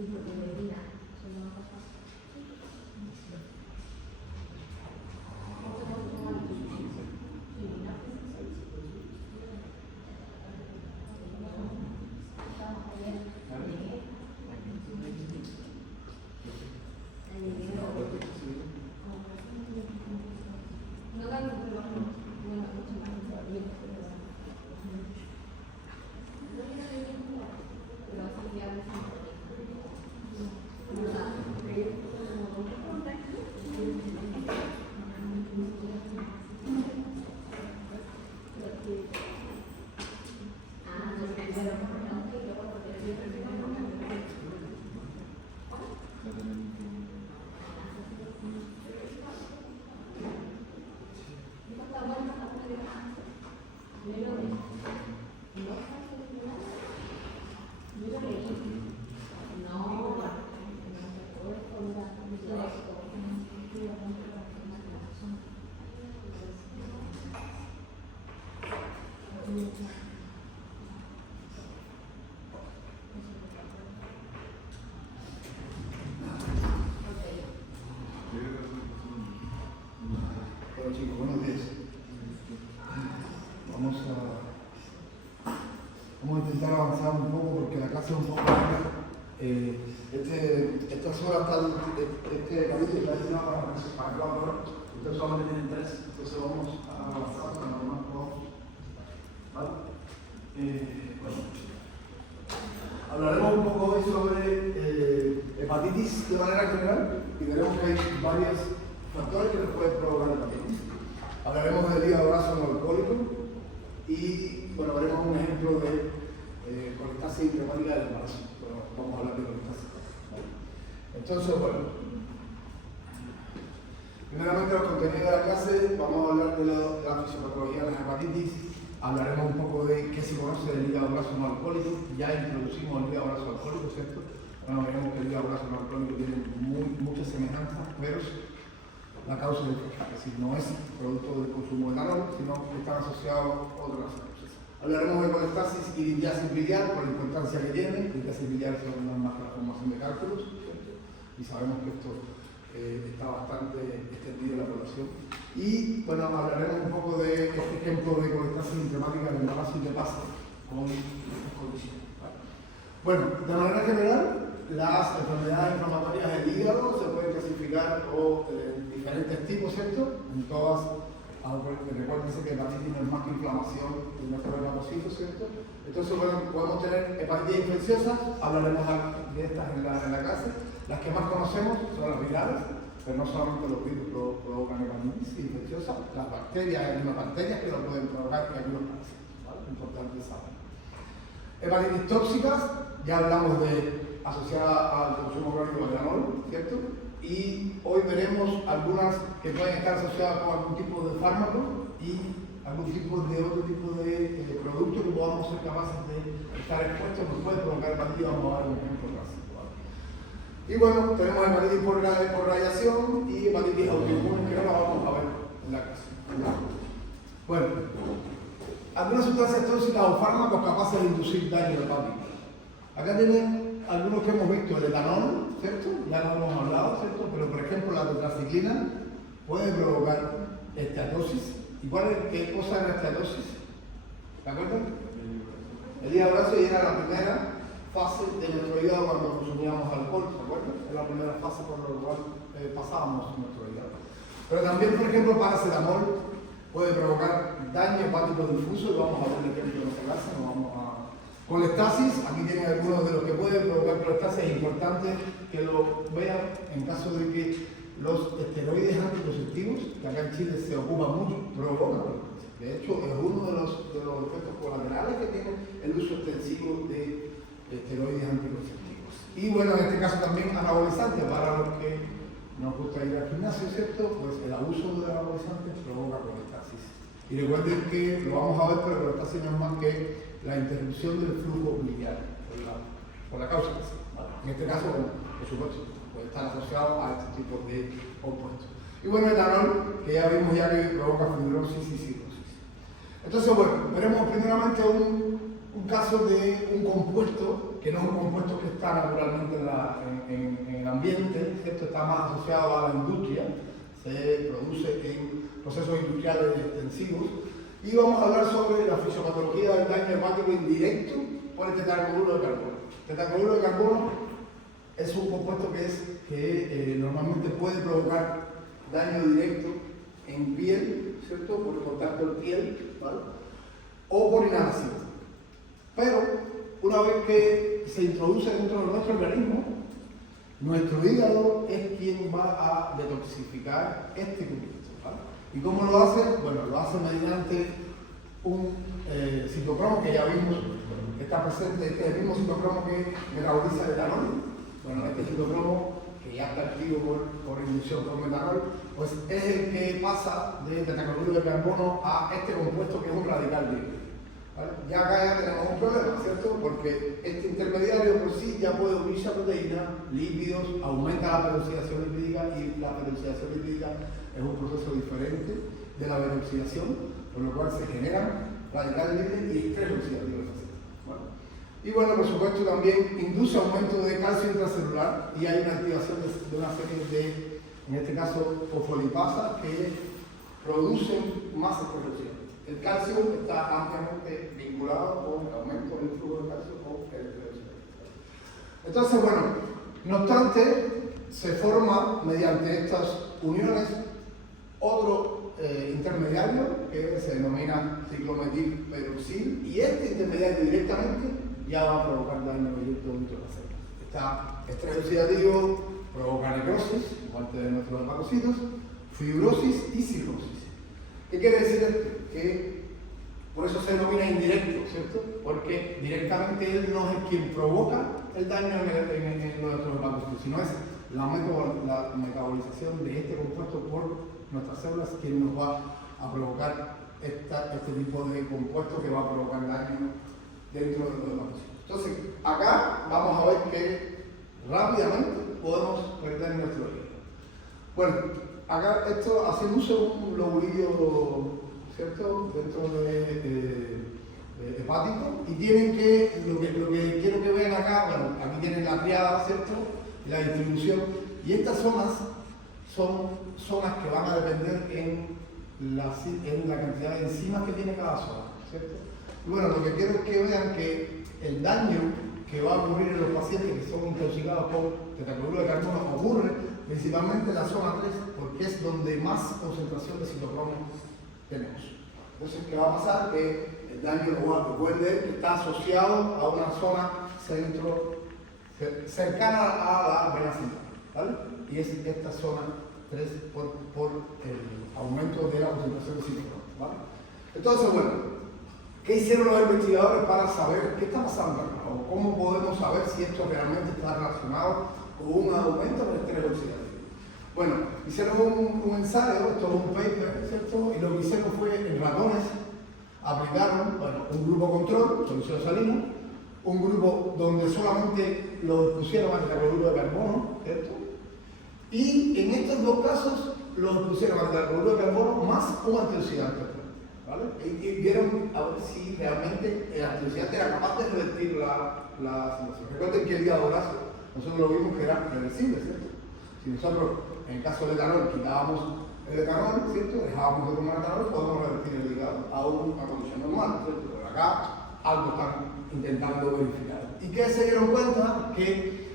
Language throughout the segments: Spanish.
Hola chicos, buenos días. Vamos a intentar avanzar un poco porque la clase es un poco larga. Estas horas este capítulo está destinado para 4 horas. Ustedes solamente tienen 3, entonces vamos a avanzar con lo más podamos. ¿Vale? Bueno. Hablaremos un poco hoy sobre hepatitis de manera general y veremos que hay varios factores que nos pueden provocar hepatitis. Hablaremos del hígado graso no alcohólico y bueno, veremos un ejemplo de colestasis intrahepática del embarazo. Bueno, vamos a hablar de colestasis. ¿Vale? Entonces, bueno, primeramente los contenidos de la clase, vamos a hablar de la fisiopatología de las hepatitis. Hablaremos un poco de qué se conoce del hígado graso no alcohólico. Ya introducimos el hígado graso alcohólico, ¿cierto? Bueno, veremos que el hígado graso no alcohólico tiene muchas semejanzas, pero la causa es decir, no es producto del consumo de etanol, sino que están asociados a otras causas. Hablaremos de colestasis y litiasis biliar por la importancia que tiene. Litiasis biliar son más que la formación de cálculos, ¿cierto? Y sabemos que esto está bastante extendido en la población. Y bueno, hablaremos un poco de este ejemplo de colestasis intrahepática del embarazo y de pasa con estas condiciones. Bueno, de manera general, las enfermedades inflamatorias del hígado se pueden clasificar en diferentes tipos, ¿cierto? En todas, recuérdense que hepatitis no es más que inflamación de nuestro hepatocito, ¿cierto? Entonces, bueno, podemos tener hepatitis infecciosas, hablaremos de estas en la clase. Las que más conocemos son las virales, pero no solamente los virus provocan hepatitis infecciosa, las bacterias, hay unas bacterias que lo pueden provocar y hay unos parásitos, ¿vale? Importante saber. Hepatitis tóxicas, ya hablamos de asociada al consumo crónico de etanol, ¿cierto? Y hoy veremos algunas que pueden estar asociadas con algún tipo de fármaco y algún tipo de otro tipo de producto que podamos ser capaces de estar expuestos, nos puede provocar hepatitis. Vamos a dar un ejemplo clásico, ¿vale? Y bueno, tenemos hepatitis por radiación y hepatitis autoinmune, que ahora vamos a ver en la clase. Bueno, algunas sustancias tóxicas o fármacos capaces de inducir daño hepático. Acá tienen algunos que hemos visto, el etanol, ¿cierto? Ya lo hemos hablado, ¿cierto? Pero por ejemplo la tetraciclina puede provocar esteatosis. ¿Qué cosa es la esteatosis? ¿Se acuerdan? El hígado graso era la primera fase de nuestro hígado cuando consumíamos alcohol, ¿se acuerdan? Es la primera fase por la cual pasábamos nuestro hígado. Pero también, por ejemplo, paracetamol puede provocar daño hepático difuso, y vamos a ver el ejemplo en esta clase, no vamos a... Colestasis, aquí tienen algunos de los que pueden provocar colestasis, es importante que lo vean en caso de que los esteroides anticonceptivos, que acá en Chile se ocupan mucho, provocan colestasis. De hecho, es uno de los efectos colaterales que tiene el uso extensivo de esteroides anticonceptivos. Y bueno, en este caso también anabolizantes, para los que nos gusta ir al gimnasio, ¿cierto? Pues el abuso de anabolizantes provoca colestasis. Y recuerden que lo vamos a ver, pero colestasis no es más que la interrupción del flujo biliar por la causa que sea. ¿Vale? En este caso, bueno, por supuesto, puede estar asociado a este tipo de compuestos. Y bueno, etanol, que ya vimos ya que provoca fibrosis y cirrosis. Entonces, bueno, veremos primeramente un un caso de un compuesto que no es un compuesto que está naturalmente en el ambiente, ¿cierto? Está más asociado a la industria, se produce en procesos industriales extensivos. Y vamos a hablar sobre la fisiopatología del daño hepático indirecto por el tetracloruro de carbono. El tetracloruro de carbono es un compuesto que normalmente puede provocar daño directo en piel, ¿cierto? Por el contacto de piel, ¿vale? O por inhalación. Pero una vez que se introduce dentro de nuestro organismo, nuestro hígado es quien va a detoxificar este compuesto, ¿vale? ¿Y cómo lo hace? Bueno, lo hace mediante un citocromo que ya vimos, que está presente, este es el mismo citocromo que metaboliza el etanol. Bueno, este citocromo, que ya está activo por inducción por metanol, pues es el que pasa de tetracloruro de carbono a este compuesto que es un radical libre. ¿Vale? Ya acá ya tenemos un problema, ¿cierto? Porque este intermediario por sí ya puede unirse a proteínas, lípidos, aumenta la peroxidación lipídica, y la peroxidación lipídica es un proceso diferente de la peroxidación, por lo cual se generan radicales libres y estrés oxidativo. Y bueno, por supuesto también induce aumento de calcio intracelular y hay una activación de una serie de, en este caso, fosfolipasas que producen más estrés oxidativo. El calcio está ampliamente vinculado con el aumento del flujo de calcio o el estrés oxidativo. Entonces, bueno, no obstante, se forma mediante estas uniones otro intermediario que se denomina ciclometilperoxil, y este intermediario directamente ya va a provocar daño directo dentro de las células. Está estrés oxidativo, provoca necrosis, muerte de nuestros hepatocitos, fibrosis y cirrosis. ¿Qué quiere decir esto? Que por eso se denomina indirecto, ¿cierto? Porque directamente él no es quien provoca el daño en nuestros hepatocitos, sino es la metabolización de este compuesto por nuestras células quien nos va a provocar este tipo de compuesto que va a provocar daño dentro de los hepatocitos. Entonces, acá vamos a ver que rápidamente podemos perder nuestro hígado. Bueno, acá esto hacemos un lobulillo, ¿cierto? Dentro de hepático, y tienen que, lo que quiero que vean acá, bueno, aquí tienen la triada, ¿cierto? La distribución, y estas zonas son zonas que van a depender en la cantidad de enzimas que tiene cada zona, ¿cierto? Y bueno, lo que quiero es que vean que el daño que va a ocurrir en los pacientes que son intoxicados por tetracloruro de carbono ocurre principalmente en la zona 3, porque es donde más concentración de citocromo tenemos. Entonces, ¿qué va a pasar? Que el daño, recuerden que está asociado a una zona cercana a la vena central, ¿vale? Y es esta zona 3 por el aumento de la concentración de citocromo, ¿vale? Entonces, bueno, ¿qué hicieron los investigadores para saber qué está pasando acá? ¿O cómo podemos saber si esto realmente está relacionado con un aumento del estrés oxidativo? Bueno, hicieron un ensayo, esto es un paper, ¿cierto? Y lo que hicieron fue en ratones, aplicaron, bueno, un grupo control, solución salina, un grupo donde solamente lo pusieron al tetracloruro de carbono, ¿cierto? Y en estos dos casos lo pusieron al tetracloruro de carbono más un antioxidante, ¿vale? Y vieron a ver si realmente el antioxidante era capaz de revertir la situación. Recuerden que el hígado graso, nosotros lo vimos que era reversible, ¿cierto? Si nosotros, en el caso del etanol, quitábamos el etanol, ¿cierto? Dejábamos de tomar etanol, podemos revertir el hígado a una condición normal, ¿cierto? Pero acá algo están intentando verificar. ¿Y qué se dieron cuenta? Que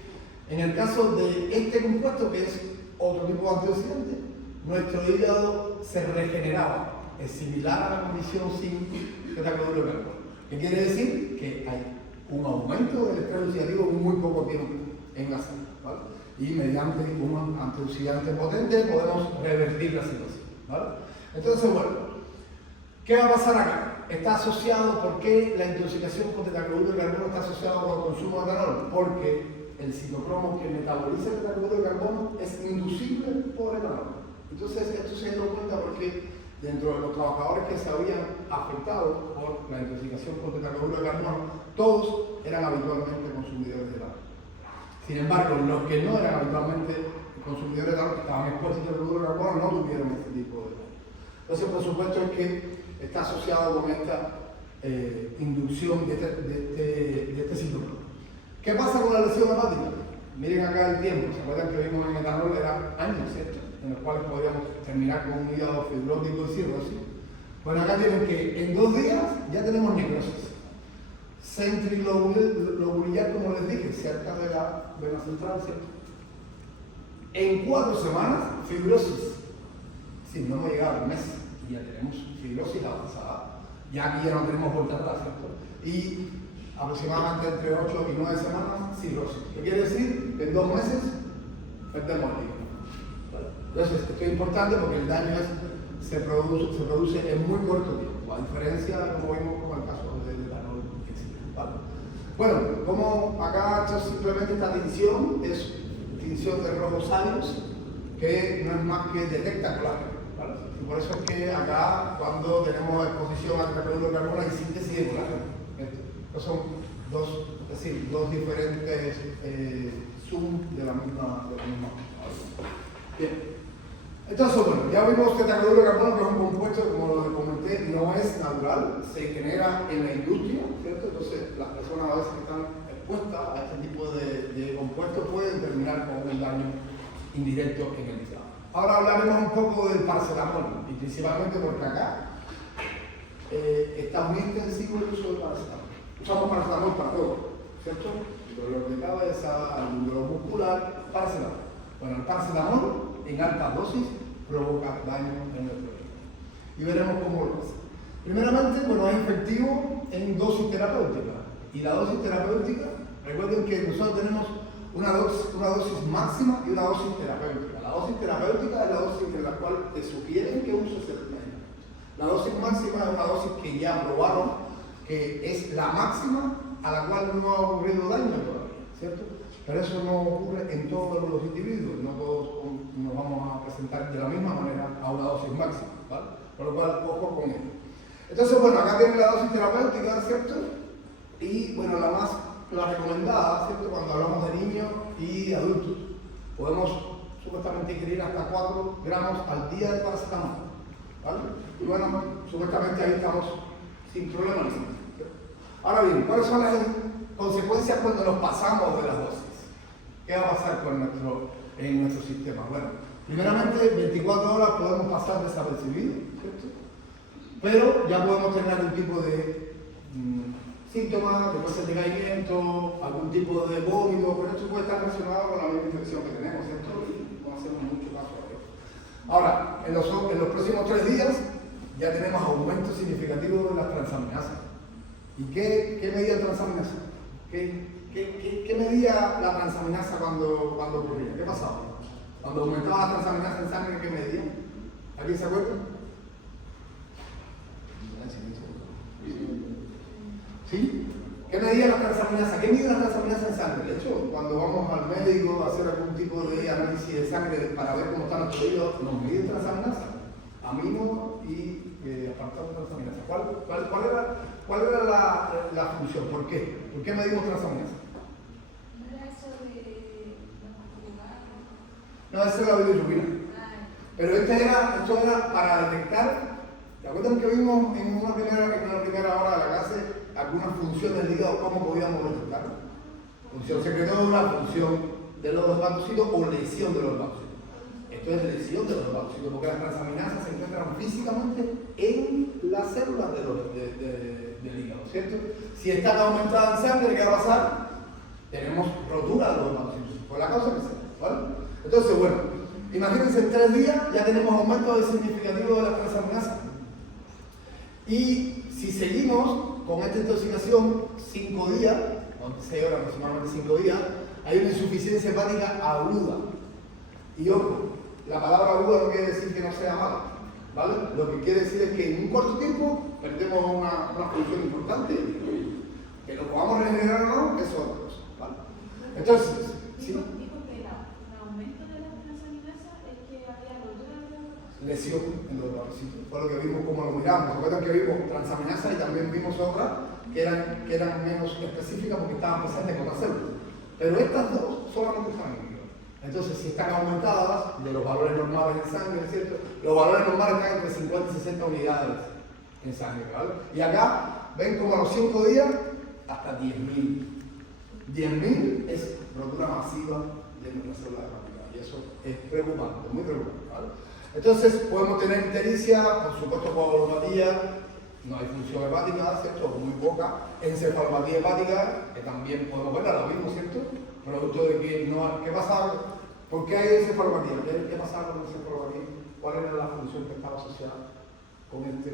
en el caso de este compuesto, que es otro tipo de antioxidante, nuestro hígado se regeneraba. Es similar a la condición sin tetracloruro de carbono. ¿Qué quiere decir? Que hay un aumento del estrés oxidativo en muy poco tiempo en la célula, ¿vale? Y mediante un antioxidante potente podemos revertir la situación, ¿vale? Entonces, bueno, ¿qué va a pasar acá? Está asociado, ¿por qué la intoxicación con tetracloruro de carbono está asociada con el consumo de etanol? Porque el citocromo que metaboliza el tetracloruro de carbono es inducible por etanol. Entonces, esto se dio cuenta porque dentro de los trabajadores que se habían afectado por la intoxicación por tetracloruro de carbono, todos eran habitualmente consumidores de etanol. Sin embargo, los que no eran habitualmente consumidores de etanol, que estaban expuestos al tetracloruro de carbono, no tuvieron este tipo de daño. Entonces, por supuesto, es que está asociado con esta inducción de este síntoma. ¿Qué pasa con la lesión hepática? Miren acá el tiempo, ¿se acuerdan que vimos en etanol eran años, ¿cierto? En los cuales podíamos terminar con un hígado fibrótico y cirrosis. Bueno, acá tienen que en 2 días ya tenemos necrosis. Centrilobular, como les dije, cerca de la vena central, ¿cierto? En 4 semanas, fibrosis. Sí, no hemos llegado al mes y ya tenemos fibrosis avanzada. Ya aquí ya no tenemos vuelta atrás, ¿cierto? Y aproximadamente entre 8 y 9 semanas, cirrosis. ¿Qué quiere decir? Que en 2 meses perdemos el hígado. Entonces, esto es importante porque el daño se produce en muy corto tiempo, a diferencia, como vimos, como el caso del etanol, etc. ¿Vale? Bueno, como acá he hecho simplemente esta tinción, es tinción de rojos sabios, que no es más que detecta colágeno. ¿Vale? Y por eso es que acá, cuando tenemos exposición al tetracloruro de carbono, hay síntesis de colágeno. Estos son dos diferentes zoom de la misma. Bien. Entonces, bueno, ya vimos que el tetracloruro de carbono, que es un compuesto, como lo comenté, no es natural, se genera en la industria, ¿cierto? Entonces, las personas a veces que están expuestas a este tipo de compuestos pueden terminar con un daño indirecto en el hígado. Ahora hablaremos un poco del paracetamol, y principalmente porque acá está muy intensivo el uso del paracetamol. Usamos paracetamol para todo, ¿cierto? Dolor de cabeza, algún dolor muscular, paracetamol. Bueno, el paracetamol en alta dosis provoca daño en nuestro hígado. Y veremos cómo lo hace. Primeramente, bueno, es efectivo en dosis terapéutica. Y la dosis terapéutica, recuerden que nosotros tenemos una dosis máxima y una dosis terapéutica. La dosis terapéutica es la dosis en la cual te sugieren que uses el medicamento. La dosis máxima es una dosis que ya probaron, que es la máxima a la cual no ha ocurrido daño todavía, ¿cierto? Pero eso no ocurre en todos los individuos, no todos nos vamos a presentar de la misma manera a una dosis máxima, ¿vale? Por lo cual, ojo con ello. Entonces, bueno, acá tienen la dosis terapéutica, ¿cierto? Y, bueno, la recomendada, ¿cierto? Cuando hablamos de niños y adultos, podemos supuestamente ingerir hasta 4 gramos al día de paracetamol, ¿vale? Y, bueno, supuestamente ahí estamos sin problema ninguno. Ahora bien, ¿cuáles son las consecuencias cuando nos pasamos de las dosis? ¿Qué va a pasar en nuestro sistema? Bueno, primeramente 24 horas podemos pasar desapercibidos, ¿cierto? Pero ya podemos tener algún tipo de síntomas, que puede ser decaimiento, algún tipo de vómito, pero esto puede estar relacionado con la misma infección que tenemos, ¿cierto? Y no hacemos mucho caso a eso. Ahora, en los próximos 3 días ya tenemos aumento significativo de las transaminasas. ¿Y qué medía la transaminasa? ¿Qué medía la transaminasa cuando ocurría? ¿Qué pasaba? Cuando aumentaba la transaminasa en sangre, ¿qué medía? ¿Alguien se acuerda? ¿Sí? ¿Qué medía la transaminasa? ¿Qué mide la transaminasa en sangre? De hecho, cuando vamos al médico a hacer algún tipo de análisis de sangre para ver cómo están los hígados, nos miden transaminasa, amino y apartado de transaminasa. ¿Cuál era la función? ¿Por qué? ¿Por qué medimos transaminasa? No, esa es la bilirrubina. Pero esto era para detectar. ¿Te acuerdan que vimos en una primera hora de la clase algunas funciones del hígado, cómo podíamos detectarlo? Función secretora, función de los hepatocitos o lesión de los hepatocitos. Esto es lesión de los hepatocitos, porque las transaminasas se encuentran físicamente en las células del hígado, ¿cierto? Si están aumentadas en sangre, ¿qué va a pasar? Tenemos rotura de los hepatocitos, por la causa que sea, ¿vale? Entonces, bueno, imagínense en 3 días ya tenemos aumento significativo de las transaminasas. Y si seguimos con esta intoxicación 5 días, 6 horas aproximadamente 5 días, hay una insuficiencia hepática aguda. Y ojo, la palabra aguda no quiere decir que no sea mala, ¿vale? Lo que quiere decir es que en un corto tiempo perdemos una función importante. Que lo podamos regenerar o no, eso es otra cosa, ¿vale? Entonces, ¿sí? Lesión en los hepatocitos. Fue lo que vimos, como lo miramos. ¿Se acuerdan que vimos transaminasa y también vimos otras que eran menos específicas porque estaban presentes con las células? Pero estas dos solamente están en el hígado. Entonces, si están aumentadas de los valores normales en sangre, ¿cierto? Los valores normales están entre 50 y 60 unidades en sangre, ¿vale? Y acá ven como a los 5 días hasta 10.000. 10.000 es rotura masiva de nuestra célula hepática y eso es preocupante, muy preocupante, ¿vale? Entonces podemos tener ictericia, por supuesto coagulopatía, no hay función hepática, ¿cierto? Muy poca, encefalopatía hepática, que también podemos verla, lo mismo, ¿cierto? Producto de que no, ¿qué pasa? ¿Por qué hay encefalopatía? ¿Qué pasaba con la encefalopatía? ¿Cuál era la función que estaba asociada con esta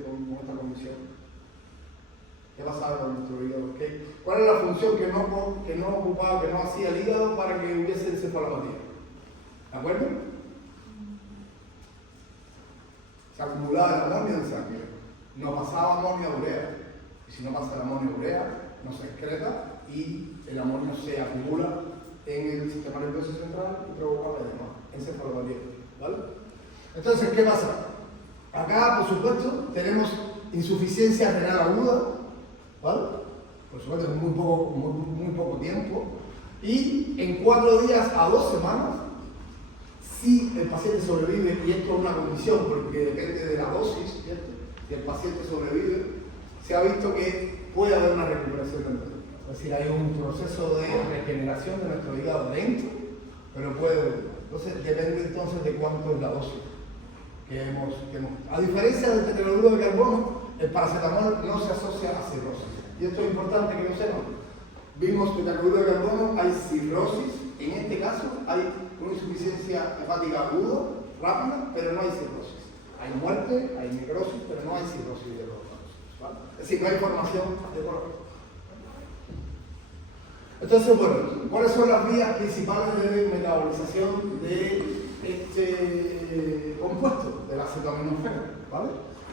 condición? ¿Qué pasaba con nuestro hígado? ¿Cuál era la función que no ocupaba, que no hacía el hígado para que hubiese encefalopatía? ¿De acuerdo? Se acumulaba el amonio en sangre, no pasaba amonio a urea, y si no pasa el amonio a urea, no se excreta y el amonio se acumula en el sistema nervioso central y provoca la llamada encefalopatía, ¿vale? Entonces, ¿qué pasa? Acá, por supuesto, tenemos insuficiencia renal aguda, ¿vale? Por supuesto, en muy poco tiempo, y en 4 días a 2 semanas, si el paciente sobrevive, y esto es una condición porque depende de la dosis, ¿cierto? Si el paciente sobrevive, se ha visto que puede haber una recuperación del hígado. Es decir, hay un proceso de regeneración de nuestro hígado dentro, pero puede volver. Entonces, depende entonces de cuánto es la dosis que hemos. A diferencia del tetracloruro de carbono, el paracetamol no se asocia a cirrosis. Y esto es importante que lo sepan. Vimos que el tetracloruro de carbono hay cirrosis, en este caso hay una insuficiencia hepática aguda, rápida, pero no hay cirrosis. Hay muerte, hay necrosis, pero no hay cirrosis de los órganos, ¿vale? Es decir, no hay formación de órganos. Entonces, bueno, ¿cuáles son las vías principales de metabolización de este compuesto, del acetaminofeno? ¿Vale?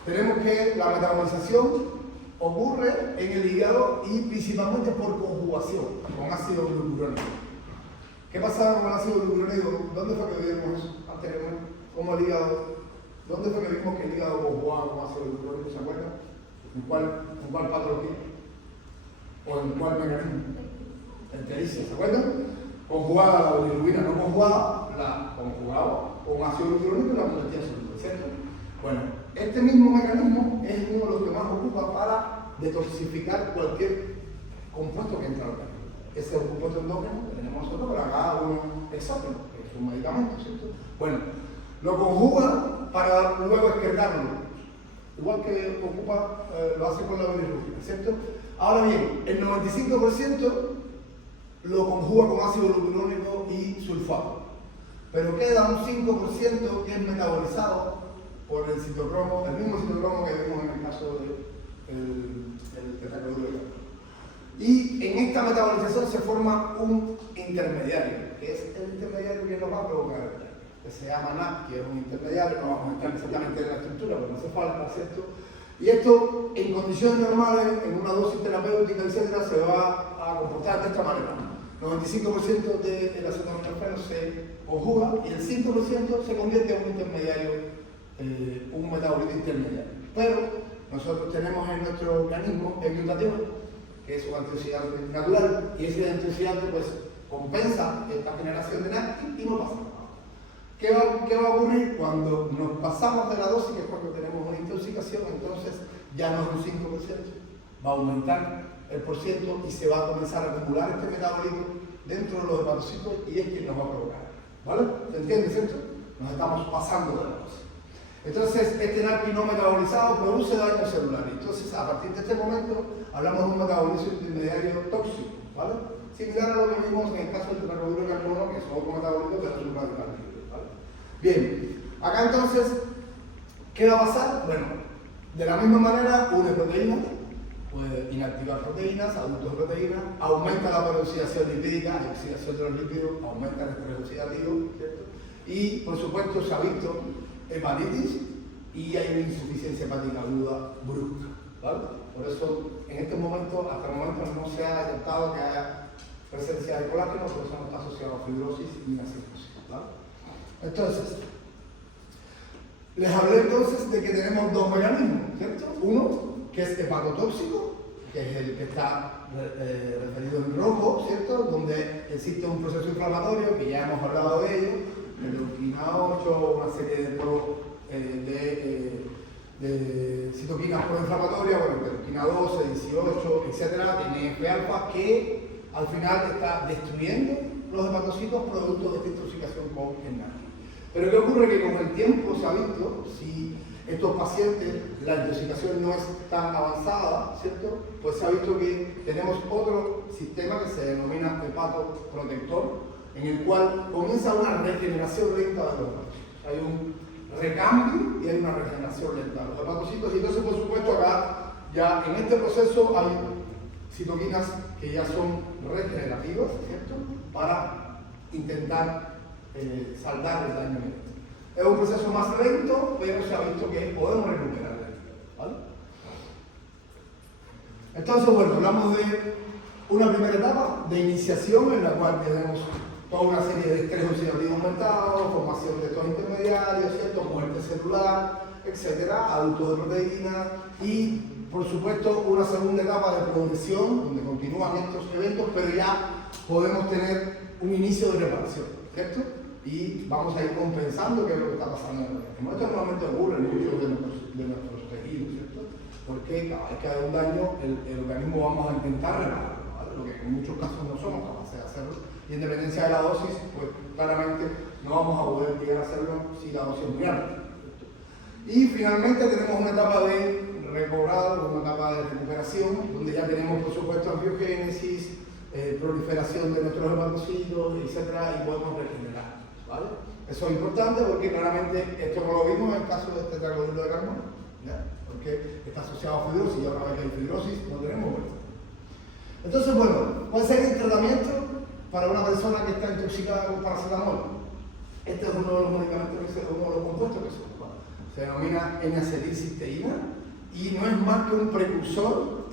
Tenemos que la metabolización ocurre en el hígado y principalmente por conjugación con ácido glucurónico. ¿Qué pasaba con el ácido glucurónico? ¿Dónde fue que vimos eso anteriormente? ¿Cómo el hígado? ¿Dónde fue que vimos que el hígado conjugaba con ácido glucurónico? ¿Se acuerdan? ¿En cuál patología? ¿O en cuál mecanismo? Entericia, ¿se acuerdan? Conjugada la bilirrubina, no conjugada, la conjugaba con ácido glucurónico y la convertía en soluble, ¿cierto? Bueno, este mismo mecanismo es uno de los que más ocupa para detoxificar cualquier compuesto que entra al organismo. Ese es un compuesto endógeno que tenemos nosotros, pero acá uno exógeno, que es un medicamento, ¿cierto? Bueno, lo conjuga para luego excretarlo, igual que lo hace con la bilirrubina, ¿cierto? Ahora bien, el 95% lo conjuga con ácido glucurónico y sulfato, pero queda un 5% que es metabolizado por el citocromo, el mismo citocromo que vimos en el caso del tetracloruro de carbono. Y en esta metabolización se forma un intermediario, que es el intermediario que nos va a provocar el daño, que se llama NAC, que es un intermediario, no vamos a entrar exactamente en la estructura, porque no hace falta, ¿cierto? Y esto, en condiciones normales, en una dosis terapéutica, etc., se va a comportar de esta manera. 95% del acetaminofeno se conjuga y el 5% se convierte en un intermediario, un metabolito intermediario. Pero nosotros tenemos en nuestro organismo el glutatión, que es un antioxidante natural, y ese antioxidante pues compensa esta generación de NAC y no pasa nada. ¿Qué va a ocurrir cuando nos pasamos de la dosis, que es cuando tenemos una intoxicación? Entonces ya no es un 5%, va a aumentar el porciento y se va a comenzar a acumular este metabolito dentro de los hepatocitos y es quien nos va a provocar. ¿Vale? ¿Se entiende, cierto? Nos estamos pasando de la dosis. Entonces, este NAC no metabolizado produce daño celular. Entonces, a partir de este momento, hablamos de un metabolismo intermediario tóxico, ¿vale? Similar a lo que vimos en el caso del tetracloruro de carbono, que es otro metabolitos de la radical libre, ¿vale? Bien, acá entonces, ¿qué va a pasar? Bueno, de la misma manera, une proteínas, puede inactivar proteínas, adultos de proteínas, aumenta la peroxidación lipídica, la oxidación de los lípidos, aumenta el estrés oxidativo, ¿cierto? Y, por supuesto, se ha visto hepatitis y hay una insuficiencia hepática aguda brusca, ¿vale? Por eso, en este momento, hasta el momento no se ha detectado que haya presencia de colágeno, por eso no está asociado a fibrosis ni a cirrosis, ¿vale? Entonces, les hablé entonces de que tenemos dos mecanismos, ¿cierto? Uno, que es hepatotóxico, que es el que está referido en rojo, ¿cierto? Donde existe un proceso inflamatorio, que ya hemos hablado de ello, interleuquina 8, una serie de de citoquinas proinflamatorias, bueno, interleuquina 12, 18, etcétera, NF-alfa, que al final está destruyendo los hepatocitos producto de esta intoxicación con el NAC. Pero ¿qué ocurre? Que con el tiempo se ha visto, si estos pacientes la intoxicación no es tan avanzada, ¿cierto? Pues se ha visto que tenemos otro sistema que se denomina hepatoprotector, en el cual comienza una regeneración lenta de los hepatocitos. Hay un recambio y hay una regeneración lenta de los hepatocitos, y entonces, por supuesto, acá ya en este proceso hay citoquinas que ya son regenerativas, ¿cierto? Para intentar saldar el daño genético. Es un proceso más lento, pero se ha visto que podemos recuperar la vida, ¿vale? Entonces, bueno, hablamos de una primera etapa de iniciación en la cual tenemos toda una serie de estrés oxidativo aumentado, formación de estos intermediarios, ¿cierto? Muerte celular, etcétera, adultos de proteína y, por supuesto, una segunda etapa de progresión donde continúan estos eventos, pero ya podemos tener un inicio de reparación, ¿cierto? Y vamos a ir compensando qué es lo que está pasando en el organismo. Esto normalmente ocurre en muchos de nuestros tejidos, ¿cierto? Porque cada vez que hay un daño, el organismo vamos a intentar repararlo, ¿vale? Lo que en muchos casos no somos capaces de hacerlo. Y en dependencia de la dosis, pues claramente no vamos a poder llegar a hacerlo si la dosis es muy alta. Y finalmente tenemos una etapa de recobrado, una etapa de recuperación, donde ya tenemos, por supuesto, angiogénesis, proliferación de nuestros hepatocitos, etcétera, y podemos regenerar, ¿vale? Eso es importante porque claramente esto no lo vimos en el caso de este tetracloruro de carbono, ¿ya? Porque está asociado a fibrosis y ahora que hay fibrosis no tenemos vuelta. Entonces, bueno, ¿cuál sería el tratamiento para una persona que está intoxicada con paracetamol? Este es uno de los medicamentos, uno de los compuestos que se ocupa. Se denomina N-acetilcisteína y no es más que un precursor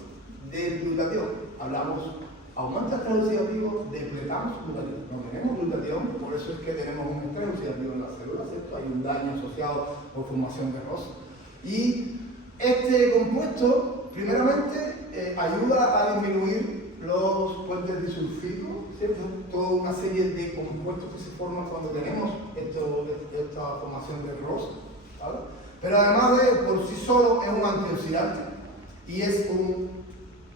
del glutatión. Hablamos, aumenta el estrés oxidativo, depletamos glutatión. No tenemos glutatión, por eso es que tenemos un estrés oxidativo en las células, ¿cierto? Hay un daño asociado por formación de ROS. Y este compuesto, primeramente, ayuda a disminuir los puentes disulfídicos, ¿cierto? Toda una serie de compuestos que se forman cuando tenemos esta formación de ROS, ¿vale? Pero además de por sí solo es un antioxidante y es un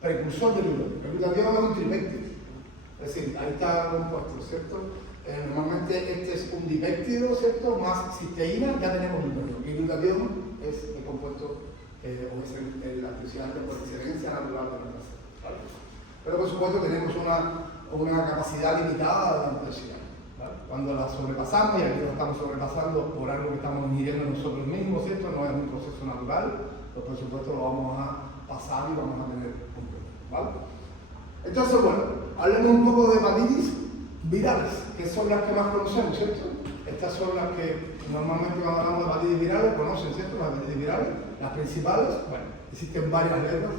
precursor del glutatión. El glutatión es un tripéptido, es decir, ahí está compuesto, ¿cierto? Normalmente este es un dipéptido, ¿cierto? Más cisteína, ya tenemos glutatión. Y glutatión es el compuesto o es el antioxidante por excelencia natural de nuestra célula, ¿vale? Pero por supuesto tenemos una capacidad limitada de antioxidante, ¿vale? Cuando la sobrepasamos, y aquí lo estamos sobrepasando por algo que estamos ingiriendo nosotros mismos, ¿cierto? No es un proceso natural, pues por supuesto lo vamos a pasar y vamos a tener un problema, ¿vale? Entonces, bueno, hablemos un poco de hepatitis virales, que son las que más conocemos, ¿cierto? Estas son las que normalmente cuando hablamos de hepatitis virales conocen, ¿cierto? Las hepatitis virales, las principales, bueno, existen varias letras,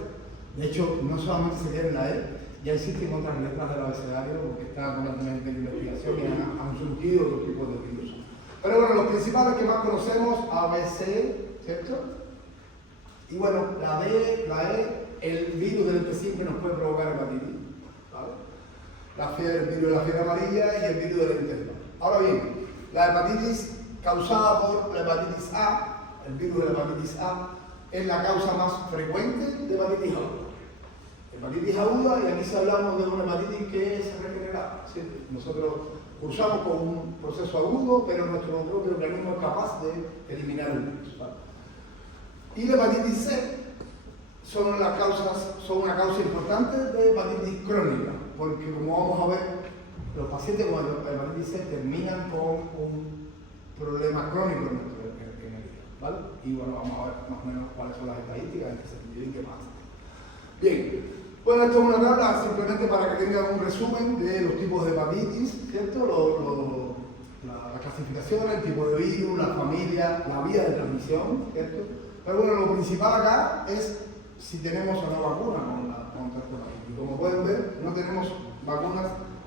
de hecho no solamente se tiene la E, ya existen otras letras del abecedario porque están constantemente en investigación y han surgido otros tipos de virus. Pero bueno, los principales que más conocemos, A, B, C, ¿cierto? Y bueno, la D, la E, el virus del herpes nos puede provocar hepatitis, ¿vale? El virus de la fiebre amarilla y el virus del intestino. Ahora bien, la hepatitis causada por la hepatitis A, el virus de la hepatitis A, es la causa más frecuente de hepatitis aguda. Hepatitis aguda, y aquí si hablamos de una hepatitis que es regenerada, ¿sí? Nosotros cursamos con un proceso agudo, pero nuestro propio organismo es capaz de eliminar el virus, ¿vale? Y la hepatitis C son una causa importante de hepatitis crónica, porque como vamos a ver, los pacientes con hepatitis C terminan con un problema crónico en nuestro organismo, ¿vale? Y bueno, vamos a ver más o menos cuáles son las estadísticas en este sentido y qué pasa. Bien, bueno, esto es una tabla simplemente para que tengan un resumen de los tipos de hepatitis, ¿cierto? La clasificación, el tipo de virus, la familia, la vía de transmisión, ¿cierto? Pero bueno, lo principal acá es si tenemos o no vacuna contra este virus. Y como pueden ver, no tenemos vacunas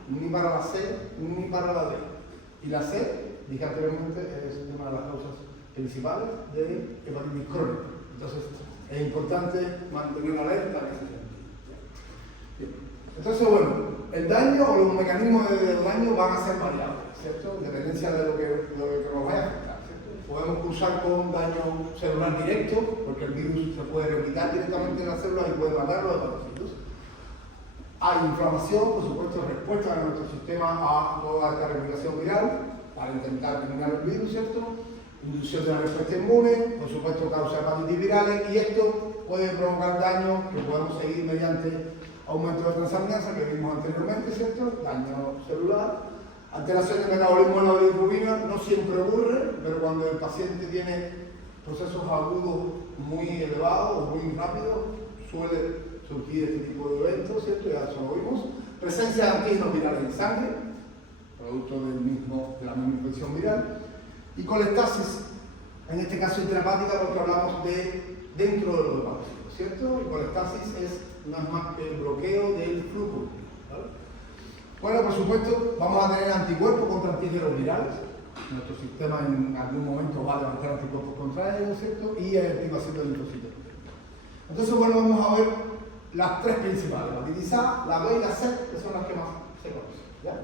ni para la C ni para la D. Y la C, dije anteriormente, es una de las causas principales de hepatitis crónica. Entonces, es importante mantener alerta en ese sentido. Entonces, bueno, el daño o los mecanismos del daño van a ser variables, ¿cierto? En dependencia de lo que nos vaya a afectar, ¿cierto? podemos cruzar con daño celular directo, porque el virus se puede replicar directamente en la célula y puede matar los hepatocitos. Hay inflamación, por supuesto, respuesta de nuestro sistema a toda esta replicación viral para intentar eliminar el virus, ¿cierto? Inducción de la respuesta inmune, por supuesto, causa hepatitis virales, y esto puede provocar daño que podemos seguir mediante aumento de transaminasa que vimos anteriormente, ¿cierto? Daño celular. Alteración del metabolismo de la bilirrubina no siempre ocurre, pero cuando el paciente tiene procesos agudos muy elevados o muy rápidos, suele surgir este tipo de eventos, ¿cierto? Ya eso lo vimos. Presencia de antígenos virales en sangre, producto de la misma infección viral. Y colestasis, en este caso intrahepática, porque hablamos de dentro de los hepatocitos, ¿cierto? Y colestasis es nada más que el bloqueo del flujo, ¿vale? Bueno, por supuesto, vamos a tener anticuerpos contra antígenos virales. Nuestro sistema en algún momento va a levantar anticuerpos contra ellos, ¿cierto? Y activación del linfocitos. Entonces, bueno, vamos a ver las tres principales, la hepatitis A, la B y la C, que son las que más se conocen, ¿ya?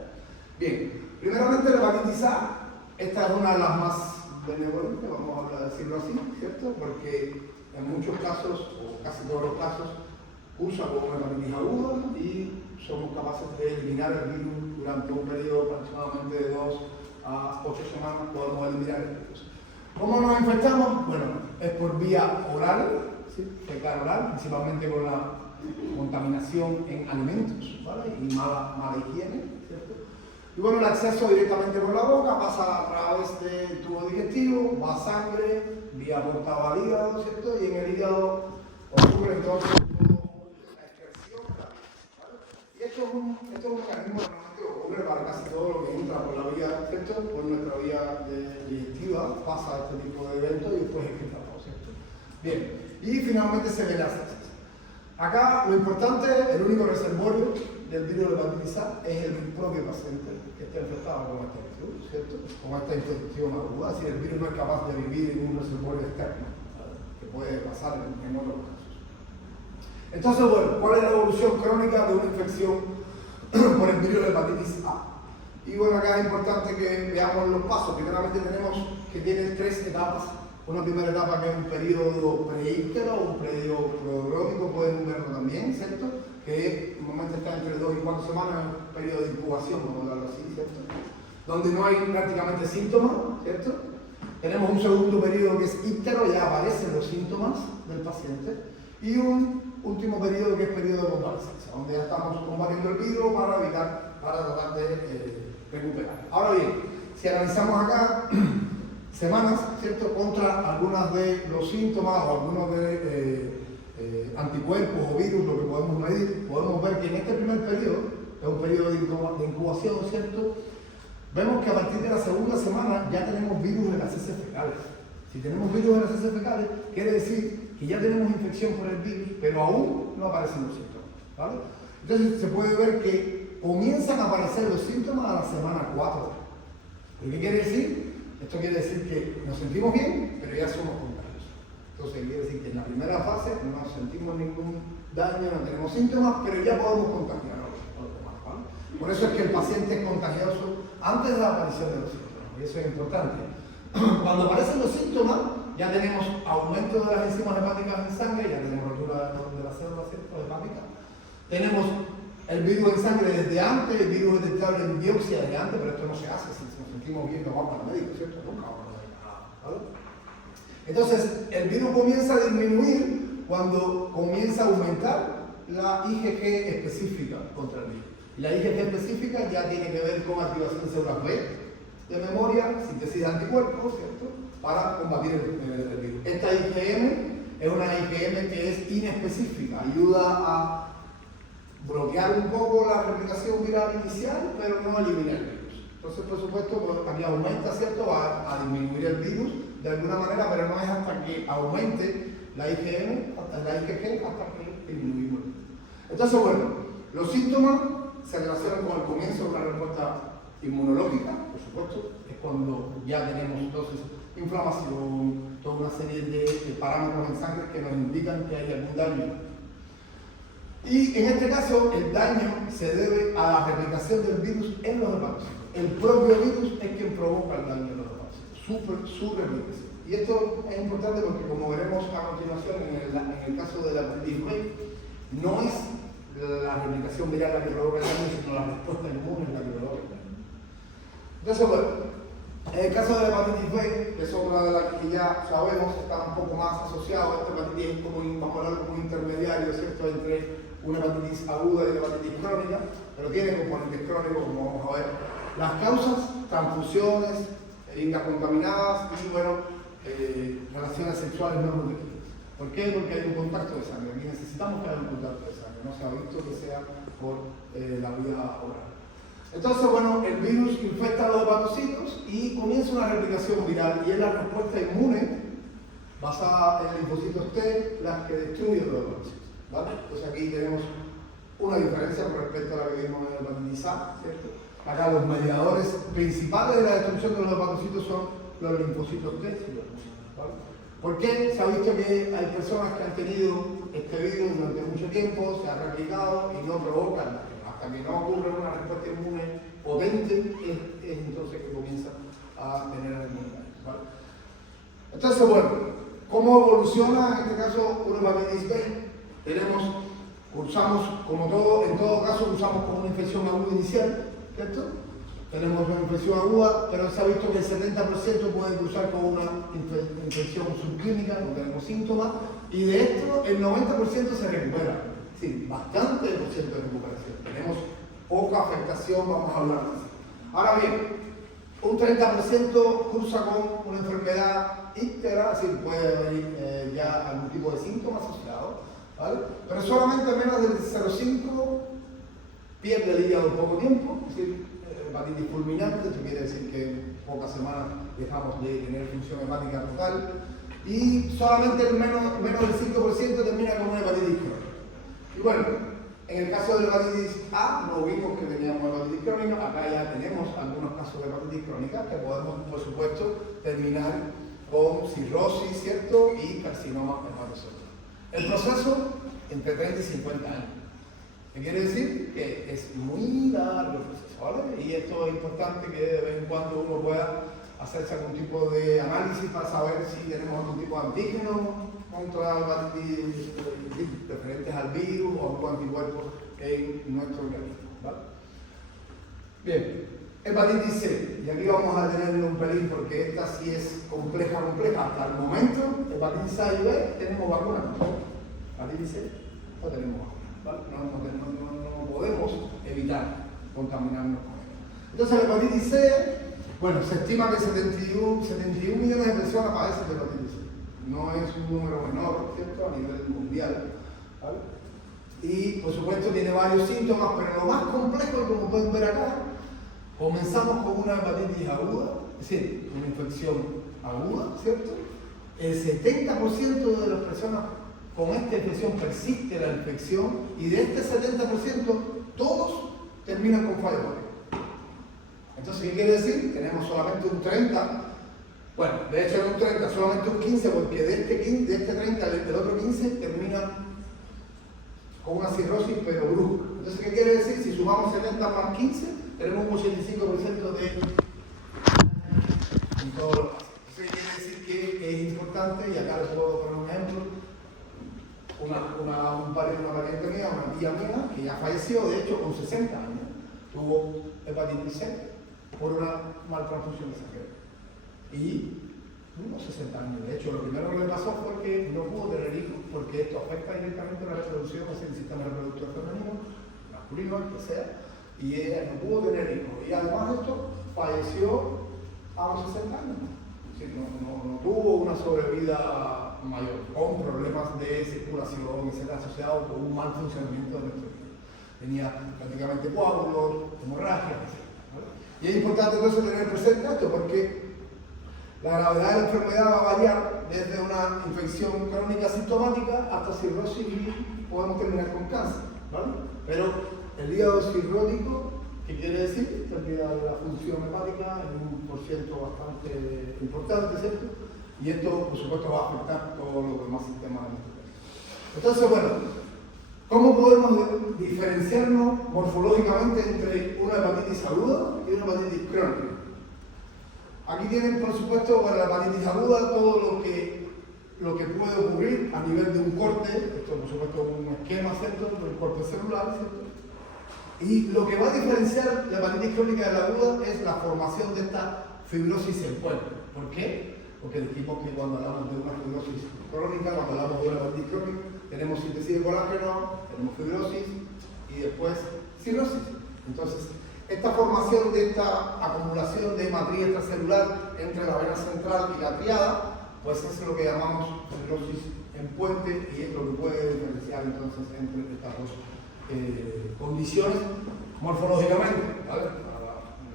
Bien, primeramente la hepatitis A, esta es una de las más benevolentes, vamos a decirlo así, ¿cierto? Porque en muchos casos, o casi todos los casos, usa como una hepatitis aguda y somos capaces de eliminar el virus durante un periodo aproximadamente de 2 a 8 semanas, podemos eliminar el virus. ¿Cómo nos infectamos? Bueno, es por vía oral, ¿sí? Fecal oral, principalmente con la contaminación en alimentos, ¿vale? Y mala higiene, ¿cierto? Y bueno, el acceso directamente por la boca pasa a través del tubo digestivo, va a sangre, vía portada al hígado, ¿cierto? Y en el hígado ocurre entonces la excreción, ¿vale? Y esto es un mecanismo que ocurre para casi todo lo que entra por la vía, ¿cierto? Por nuestra vía digestiva, pasa este tipo de eventos y después es excretado, ¿cierto? Bien, y finalmente se ve la sepsis. Acá lo importante, el único reservorio del virus de la hepatitis A es el propio paciente que está infectado con este virus, ¿cierto? Con esta infección aguda, es decir, el virus no es capaz de vivir en un reservorio externo, ¿vale? Que puede pasar en otros casos. Entonces, bueno, ¿cuál es la evolución crónica de una infección por el virus de hepatitis A? Y bueno, acá es importante que veamos los pasos. Primeramente tenemos que tiene 3 etapas. Una primera etapa que es un periodo preíctero, un periodo prodrómico, pueden verlo también, ¿cierto? Que normalmente está entre 2 y 4 semanas, es un periodo de incubación, vamos a hablarlo así, ¿cierto? Donde no hay prácticamente síntomas, ¿cierto? Tenemos un segundo periodo que es íctero, ya aparecen los síntomas del paciente. Y un último periodo que es periodo de convalecencia, donde ya estamos combatiendo el virus para tratar de recuperar. Ahora bien, si analizamos acá semanas, ¿cierto? Contra algunos de los síntomas o algunos de anticuerpos o virus, lo que podemos medir, podemos ver que en este primer periodo, que es un periodo de incubación, ¿cierto? Vemos que a partir de la segunda semana ya tenemos virus en las heces fecales. Si tenemos virus en las heces fecales, quiere decir que ya tenemos infección por el virus, pero aún no aparecen los síntomas, ¿vale? Entonces se puede ver que comienzan a aparecer los síntomas a la semana 4. ¿Qué quiere decir? Esto quiere decir que nos sentimos bien, pero ya somos contagiosos. Entonces quiere decir que en la primera fase no sentimos ningún daño, no tenemos síntomas, pero ya podemos contagiar a los demás, ¿vale? Por eso es que el paciente es contagioso antes de la aparición de los síntomas, y eso es importante. Cuando aparecen los síntomas, ya tenemos aumento de las enzimas hepáticas en sangre, ya tenemos rotura de las células hepáticas, tenemos el virus en sangre desde antes, el virus detectable en biopsia desde antes, pero esto no se hace si nos sentimos bien, no vamos al médico, ¿cierto? Nunca vamos a nada, ¿vale? Entonces, el virus comienza a disminuir cuando comienza a aumentar la IgG específica contra el virus. Y la IgG específica ya tiene que ver con activación de células B de memoria, síntesis de anticuerpos, ¿cierto? Para combatir el virus. Esta IgM es una IgM que es inespecífica, ayuda a bloquear un poco la replicación viral inicial, pero no eliminar el virus. Entonces, por supuesto, pues, también aumenta, ¿cierto? Va a disminuir el virus de alguna manera, pero no es hasta que aumente la IgM, la IgG, hasta que disminuimos. Entonces, bueno, los síntomas se relacionan con el comienzo de una respuesta inmunológica, por supuesto, es cuando ya tenemos entonces inflamación, toda una serie de parámetros en sangre que nos indican que hay algún daño. Y en este caso, el daño se debe a la replicación del virus en los hepatocitos. El propio virus es quien provoca el daño en los hepatocitos. su replicación. Y esto es importante porque, como veremos a continuación en el caso de la hepatitis B, no es la replicación viral la que provoca el daño, sino la respuesta inmune la que provoca el daño. Entonces, bueno, en el caso de la hepatitis B, que es otra de las que ya sabemos, está un poco más asociado. Esta hepatitis es como, vamos a hablar, como un intermediario, ¿cierto?, entre una hepatitis aguda y una hepatitis crónica, pero tiene componentes crónicos, como vamos a ver. Las causas: transfusiones, jeringas contaminadas y, bueno, relaciones sexuales no protegidas. ¿Por qué? Porque hay un contacto de sangre. Aquí necesitamos que haya un contacto de sangre. No se ha visto que sea por la vía oral. Entonces, bueno, el virus infecta a los hepatocitos y comienza una replicación viral, y es la respuesta inmune basada en linfocitos T la que destruye los hepatocitos, ¿vale? Entonces aquí tenemos una diferencia con respecto a la que vimos en la hepatitis A, ¿cierto? Acá los mediadores principales de la destrucción de los hepatocitos son los linfocitos T, ¿vale? ¿Por qué? Se ha visto que hay personas que han tenido este virus durante mucho tiempo, se ha replicado y no provocan, hasta que no ocurre una respuesta inmune potente, es entonces que comienza a tener inmunidad, ¿vale? Entonces, bueno, ¿cómo evoluciona en este caso una hepatitis B? Cursamos, como todo, en todo caso, cursamos con una infección aguda inicial, ¿cierto? Tenemos una infección aguda, pero se ha visto que el 70% puede cursar con una infección subclínica, no tenemos síntomas, y de esto el 90% se recupera. Sí, bastante por ciento de recuperación. Tenemos poca afectación, vamos a hablar de eso. Ahora bien, un 30% cursa con una enfermedad íntegra, es decir, puede haber ya algún tipo de síntoma asociado, ¿vale? Pero solamente menos del 0,5 pierde el hígado en poco tiempo, es decir, hepatitis fulminante, esto quiere decir que en pocas semanas dejamos de tener función hepática total, y solamente menos del 5% termina con una hepatitis crónica. Y bueno, en el caso de la hepatitis A, no vimos que teníamos hepatitis crónica, acá ya tenemos algunos casos de hepatitis crónica que podemos, por supuesto, terminar con cirrosis, ¿cierto?, y carcinoma hepatocelular. El proceso, entre 30 y 50 años. ¿Qué quiere decir? Que es muy largo el proceso, ¿vale? Y esto es importante que de vez en cuando uno pueda hacerse algún tipo de análisis para saber si tenemos algún tipo de antígeno contra hepatitis referentes al virus o algún anticuerpo en nuestro organismo, ¿vale? Bien, hepatitis C, y aquí vamos a tenerle un pelín porque esta sí es compleja. Hasta el momento, hepatitis A y B tenemos vacunas, hepatitis C no tenemos vacunas, ¿vale? No podemos evitar contaminarnos con ella. Entonces, la hepatitis C, bueno, se estima que 71 millones de personas padecen de hepatitis C. No es un número menor, ¿cierto?, a nivel mundial, ¿vale? Y, por supuesto, tiene varios síntomas, pero lo más complejo, como pueden ver acá, comenzamos con una hepatitis aguda, es decir, una infección aguda, ¿cierto? El 70% de las personas con esta infección persiste la infección, y de este 70%, todos terminan con fallo hepático. Entonces, ¿qué quiere decir? Tenemos solamente un 30%, bueno, de hecho no un 30%, solamente un 15%, porque de este 30%, el otro 15% termina con una cirrosis, pero brusca. Entonces, ¿qué quiere decir? Si sumamos 70 más 15, tenemos un 85% de en todos los casos. Entonces, quiere decir que es importante, y acá les puedo poner un ejemplo, una pariente mía, una tía mía, que ya falleció, de hecho, con 60 años, tuvo hepatitis C por una maltransfusión de sangre. Y unos 60 años. De hecho, lo primero que le pasó fue que no pudo tener hijos, porque esto afecta directamente a la reproducción, es el sistema reproductor femenino, masculino, el que sea, y ella no pudo tener hijos. Y además de esto, falleció a los 60 años. Es decir, no tuvo una sobrevida mayor, con problemas de circulación, etcétera, asociados con un mal funcionamiento de nuestro cuerpo. Tenía prácticamente coágulos, hemorragias, etc. ¿Vale? Y es importante entonces tener presente esto, porque la gravedad de la enfermedad va a variar desde una infección crónica sintomática hasta cirrosis, y podemos terminar con cáncer, ¿vale? Pero el hígado cirrótico, ¿qué quiere decir? Pérdida de la función hepática en un porciento bastante importante, ¿cierto? Y esto, por supuesto, va a afectar todos los demás sistemas de nuestro cuerpo. Entonces, bueno, ¿cómo podemos diferenciarnos morfológicamente entre una hepatitis aguda y una hepatitis crónica? Aquí tienen, por supuesto, para la hepatitis aguda todo lo que puede ocurrir a nivel de un corte, esto por supuesto es un esquema, ¿cierto?, del corte celular, ¿cierto? Y lo que va a diferenciar la hepatitis crónica de la aguda es la formación de esta fibrosis en puente. ¿Por qué? Porque dijimos que cuando hablamos de una fibrosis crónica, cuando hablamos de una hepatitis crónica, tenemos síntesis de colágeno, tenemos fibrosis y después cirrosis. Entonces, esta formación de esta acumulación de matriz extracelular entre la vena central y la triada, pues es lo que llamamos fibrosis en puente y es lo que puede diferenciar entonces entre estas dos condiciones morfológicamente, ¿vale?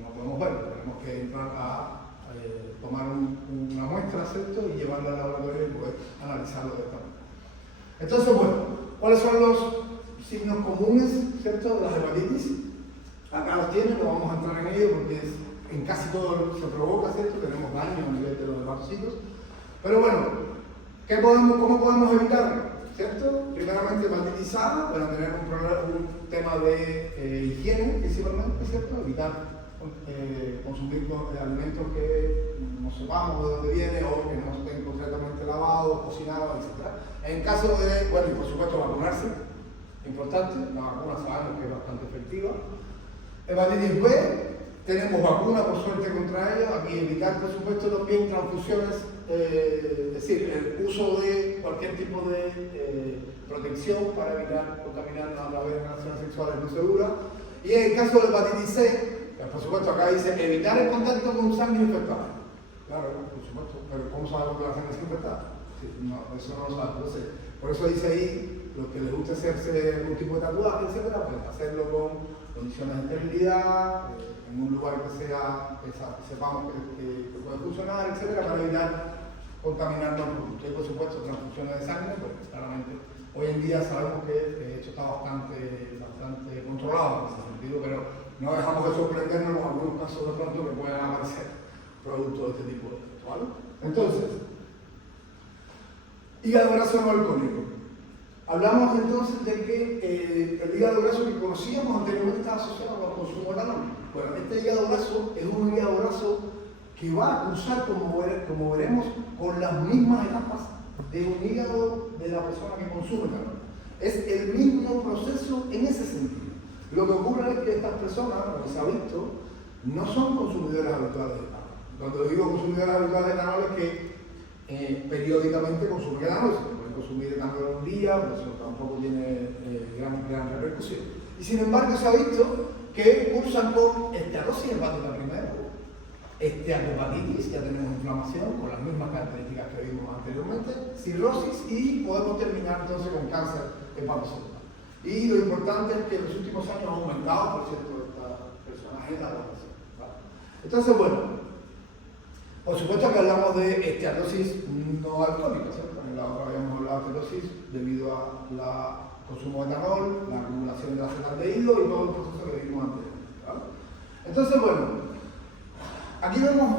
No podemos ver, tenemos que entrar a tomar una muestra, ¿cierto? Y llevarla al laboratorio y poder analizarlo de esta manera. Entonces, bueno, ¿cuáles son los signos comunes, ¿cierto?, de las hepatitis? Acá los tienen, no vamos a entrar en ello porque en casi todo se provoca, ¿cierto? Tenemos daño a nivel de los hepatocitos. Pero bueno, ¿cómo podemos evitarlo? ¿Cierto? Primeramente, hepatitis A, para tener un tema de higiene principalmente, ¿cierto? Evitar consumir alimentos que no sepamos de dónde viene o que no estén completamente lavados, cocinados, etc. En caso de, bueno, y por supuesto vacunarse, importante, la vacuna sabemos que es bastante efectiva. Hepatitis B, tenemos vacuna por suerte contra ella, aquí evitar por supuesto también transfusiones, es decir, el uso de cualquier tipo de protección para evitar contaminarnos a través de relaciones sexuales no seguras. Y en el caso de la hepatitis C, por supuesto acá dice evitar el contacto con sangre infectada. Claro, por supuesto, pero ¿cómo sabemos que la sangre es infectada? Sí, no, eso no lo sabemos. Entonces, por eso dice ahí, los que les gusta hacerse algún tipo de tatuaje, etcétera, pues hacerlo con condiciones de esterilidad, en un lugar que sepamos que puede funcionar, etcétera, para evitar contaminarnos con productos. Y por supuesto, transfusiones de sangre, pues claramente hoy en día sabemos que esto está bastante controlado en ese sentido, pero no dejamos de sorprendernos en algunos casos de pronto que puedan aparecer productos de este tipo de esto, ¿vale? Entonces, hígado graso no alcohólico. Hablamos entonces de que el hígado graso que conocíamos anteriormente estaba asociado al consumo de etanol. Bueno, este hígado graso es un hígado graso que va a cruzar, como veremos, con las mismas etapas de un hígado de la persona que consume etanol. Es el mismo proceso en ese sentido. Lo que ocurre es que estas personas, como se ha visto, no son consumidores habituales de etanol. Cuando digo consumidores habituales de etanol es que periódicamente consumen etanol. Se pueden consumir etanol en un día, pero eso tampoco tiene gran repercusión. Y sin embargo se ha visto que cursan con esteatosis hepática primero, esteatopatitis, ya tenemos inflamación con las mismas características que vimos anteriormente, cirrosis y podemos terminar entonces con cáncer hepatocelular. Y lo importante es que en los últimos años ha aumentado, por cierto, esta personaje de la población. ¿Vale? Entonces, bueno, por supuesto que hablamos de esteatosis no alcohólica, ¿cierto? En la otra habíamos hablado de esteatosis debido al consumo de etanol, la acumulación de acetaldehído y todo el proceso que vimos anteriormente. ¿Vale? Entonces, bueno, aquí vemos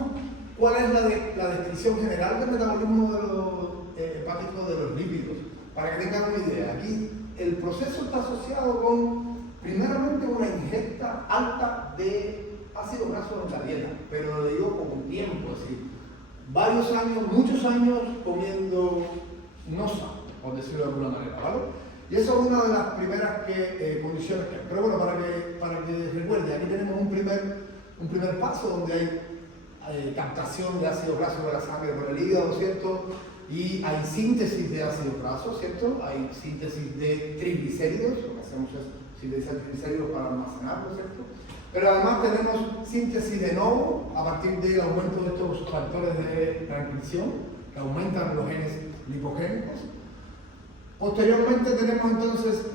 cuál es la descripción general del metabolismo de los hepáticos de los lípidos, para que tengan una idea. Aquí el proceso está asociado con, primeramente, una ingesta alta de ácido graso en la dieta, pero lo digo con tiempo, es decir, varios años, muchos años comiendo no sano, por decirlo de alguna manera, ¿vale? Y eso es una de las primeras condiciones que hay. Pero bueno, para que recuerden, aquí tenemos un primer paso donde hay captación de ácido graso de la sangre por el hígado, ¿cierto? Y hay síntesis de ácido graso, ¿cierto? Hay síntesis de triglicéridos, lo que hacemos es sintetizar triglicéridos para almacenarlos, ¿cierto? Pero además tenemos síntesis de novo a partir del aumento de estos factores de transcripción que aumentan los genes lipogénicos. Posteriormente tenemos entonces,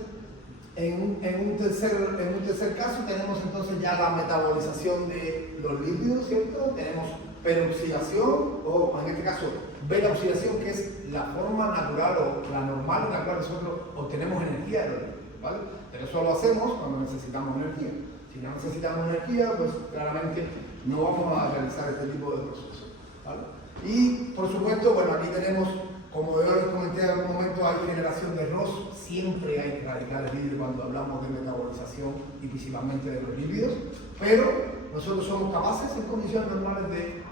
en un tercer caso, tenemos entonces ya la metabolización de los lípidos, ¿cierto? Tenemos peroxidación, o en este caso, beta-oxidación, que es la forma natural o la normal en la cual nosotros obtenemos energía de los lípidos, ¿vale? Pero eso lo hacemos cuando necesitamos energía. Si no necesitamos energía, pues claramente no vamos a realizar este tipo de procesos, ¿vale? Y por supuesto, bueno, aquí tenemos, como yo les comenté en algún momento, hay generación de ROS, siempre hay radicales libres cuando hablamos de metabolización y principalmente de los lípidos, pero nosotros somos capaces en condiciones normales de